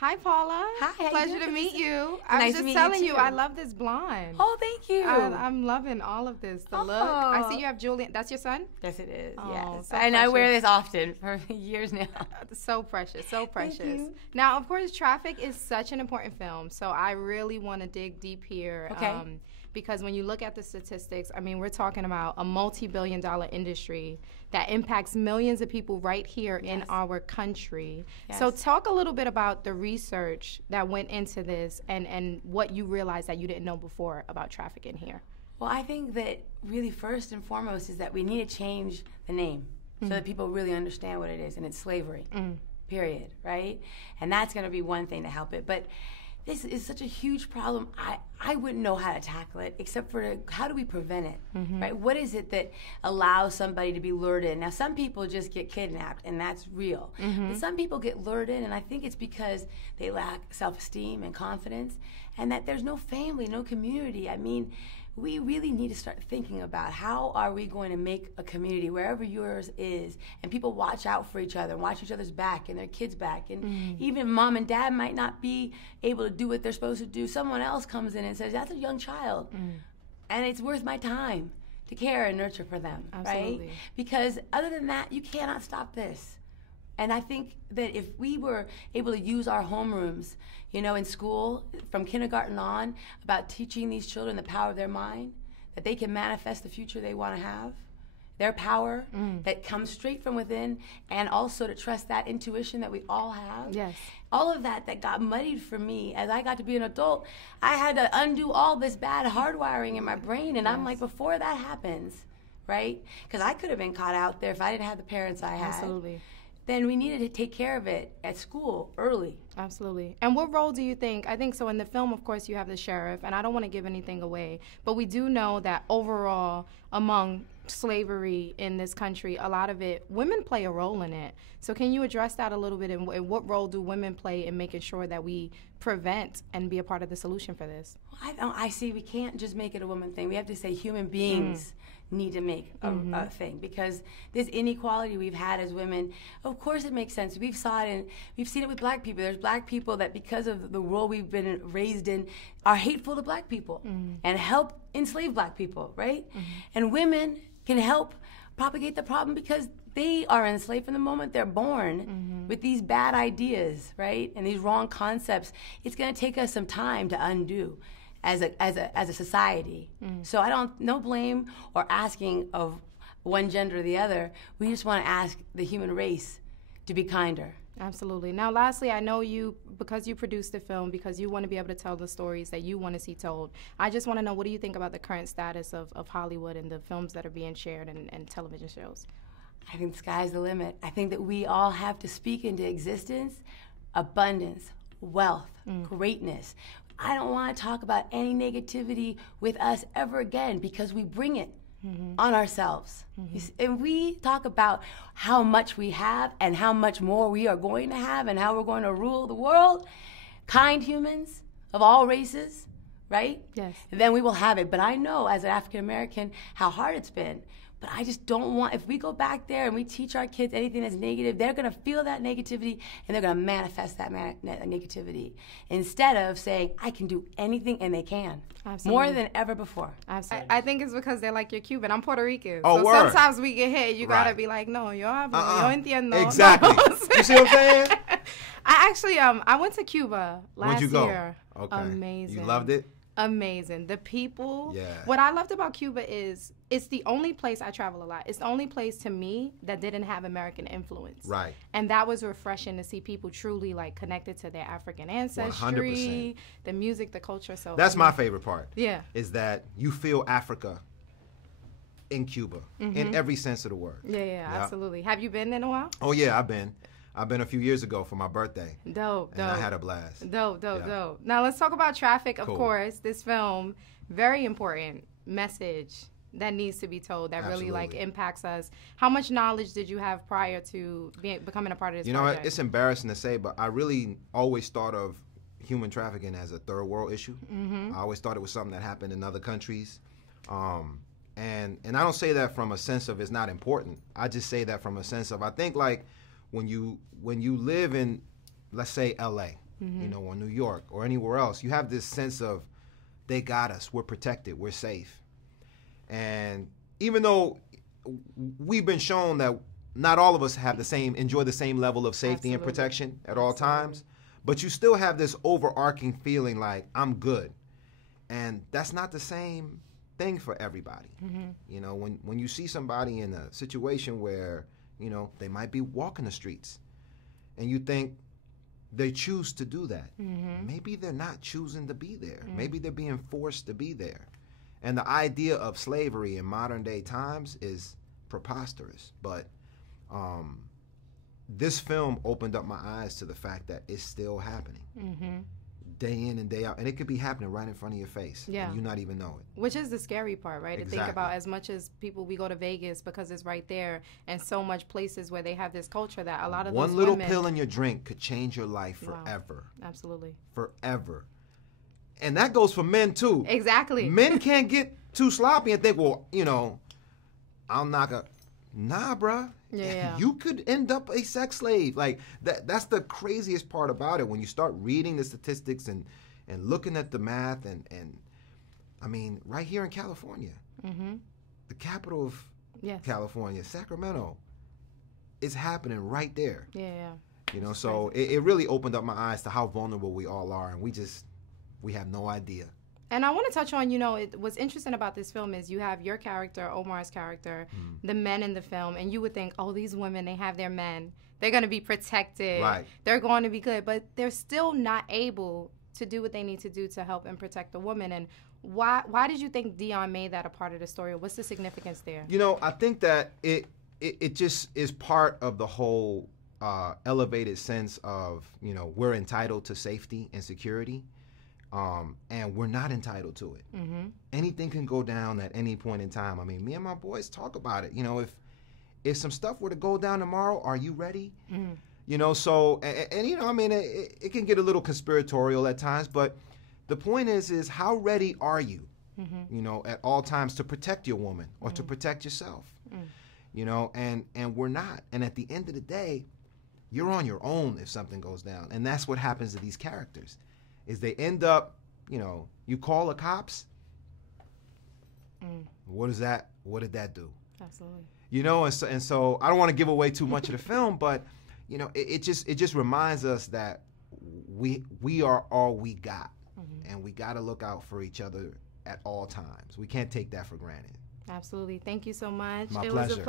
Hi, Paula. Hi. Pleasure to meet you. I was just telling you, I love this blonde. Oh, thank you. I'm loving all of this. The look. I see you have Julian. That's your son? Yes, it is. Oh, yes. so and precious. I wear this often for years now. So precious. So precious. Thank you. Now, of course, Traffik is such an important film, so I really want to dig deep here. Okay. Because when you look at the statistics, I mean, we're talking about a multi-billion-dollar industry that impacts millions of people right here in our country. Yes. So talk a little bit about the research that went into this and what you realized that you didn't know before about trafficking here. Well, I think that really first and foremost is that we need to change the name so that people really understand what it is, and it's slavery, period, right? And that's going to be one thing to help it. But this is such a huge problem. I wouldn't know how to tackle it except for how do we prevent it, right? What is it that allows somebody to be lured in? Now, some people just get kidnapped, and that's real. But some people get lured in, and I think it's because they lack self-esteem and confidence, and that there's no family, no community. I mean, we really need to start thinking about how are we going to make a community wherever yours is, and people watch out for each other, watch each other's back and their kids' back, and even mom and dad might not be able to do what they're supposed to do. Someone else comes in and says, that's a young child, and it's worth my time to care and nurture for them, right? Because other than that, you cannot stop this. And I think that if we were able to use our homerooms, you know, in school, from kindergarten on, about teaching these children the power of their mind, that they can manifest the future they want to have, their power that comes straight from within, and also to trust that intuition that we all have. Yes. All of that got muddied for me as I got to be an adult. I had to undo all this bad hardwiring in my brain, and I'm like, before that happens, right? Because I could have been caught out there if I didn't have the parents I had. Absolutely. Then we needed to take care of it at school early. Absolutely. And what role do you think, I think so in the film, of course, you have the sheriff, and I don't want to give anything away, but we do know that overall, among slavery in this country, a lot of it, women play a role in it. So can you address that a little bit, and what role do women play in making sure that we prevent and be a part of the solution for this? I see we can't just make it a woman thing. We have to say human beings need to make a thing, because this inequality we've had as women, of course it makes sense. We've seen it with black people. There's black people that, because of the world we've been raised in, are hateful to black people and help enslave black people, right? And women can help propagate the problem because they are enslaved from the moment they're born with these bad ideas, right? And these wrong concepts. It's going to take us some time to undo as a society. So I don't, no blame or asking of one gender or the other. We just want to ask the human race to be kinder. Absolutely. Now, lastly, I know you, because you produced the film, because you want to be able to tell the stories that you want to see told, I just want to know, what do you think about the current status of Hollywood and the films that are being shared and television shows? I think the sky's the limit. I think that we all have to speak into existence abundance, wealth, greatness. I don't want to talk about any negativity with us ever again, because we bring it on ourselves. And we talk about how much we have and how much more we are going to have and how we're going to rule the world, kind humans of all races, right? Yes. And then we will have it. But I know as an African American how hard it's been. But I just don't want, if we go back there and we teach our kids anything that's negative, they're going to feel that negativity and they're going to manifest that negativity, instead of saying, I can do anything, and they can. Absolutely. More than ever before. Absolutely. I think it's because they're like, you're Cuban. I'm Puerto Rican. Oh, so word. Sometimes we get hit. You got to be like, no, yo hablo, yo entiendo. Exactly. You see what I'm saying? I actually, I went to Cuba last When'd you go? year. Okay. Amazing. You loved it? Amazing. The people. Yeah. What I loved about Cuba is it's the only place, I travel a lot, it's the only place to me that didn't have American influence. Right. And that was refreshing to see people truly like connected to their African ancestry, 100%. the music, the culture. So That's my favorite part. Yeah. Is that you feel Africa in Cuba in every sense of the word. Yeah, absolutely. Have you been in a while? Oh yeah, I've been a few years ago for my birthday. Dope. And I had a blast. Dope. Yeah. Now let's talk about Traffik, of Cool. course. This film, very important message that needs to be told that really like Absolutely. impacts us. How much knowledge did you have prior to becoming a part of this You know, project? it's embarrassing to say, but I really always thought of human trafficking as a third world issue. I always thought it was something that happened in other countries. And I don't say that from a sense of it's not important. I just say that from a sense of, I think like when you live in, let's say LA, you know, or New York or anywhere else, you have this sense of they got us, we're protected, we're safe. And even though we've been shown that not all of us have enjoy the same level of safety and protection at all times, but you still have this overarching feeling like I'm good. And that's not the same thing for everybody. You know, when you see somebody in a situation where, you know, they might be walking the streets and you think they choose to do that. Maybe they're not choosing to be there. Maybe they're being forced to be there. And the idea of slavery in modern day times is preposterous. But this film opened up my eyes to the fact that it's still happening. Day in and day out. And it could be happening right in front of your face. And you not even know it. Which is the scary part, right? Exactly. To think about, as much as we go to Vegas because it's right there, and so much places where they have this culture that a lot of one those little women, pill in your drink could change your life forever. Absolutely. Forever. And that goes for men too. Exactly. Men can't get too sloppy and think, well, you know, I'll knock a... Nah, bruh. Yeah. You could end up a sex slave. Like, that's the craziest part about it. When you start reading the statistics and looking at the math and I mean, right here in California, the capital of California, Sacramento, it's happening right there. Yeah. You know, so it really opened up my eyes to how vulnerable we all are, and we have no idea. And I want to touch on, you know, what's interesting about this film is you have your character, Omar's character, the men in the film, and you would think, oh, these women, they have their men. They're going to be protected. Right. They're going to be good. But they're still not able to do what they need to do to help and protect the woman. And why did you think Dion made that a part of the story? What's the significance there? You know, I think that it just is part of the whole elevated sense of, you know, we're entitled to safety and security. And we're not entitled to it. Anything can go down at any point in time. I mean, me and my boys talk about it. You know, if some stuff were to go down tomorrow, are you ready? You know, so, and you know, I mean, it can get a little conspiratorial at times, but the point is how ready are you, you know, at all times to protect your woman or to protect yourself? You know, and we're not. And at the end of the day, you're on your own if something goes down. And that's what happens to these characters. Is they end up, you know, you call the cops. What did that do? Absolutely. You know, and so I don't want to give away too much of the film, but you know, it just reminds us that we are all we got, and we got to look out for each other at all times. We can't take that for granted. Absolutely. Thank you so much. My it pleasure. was a pleasure.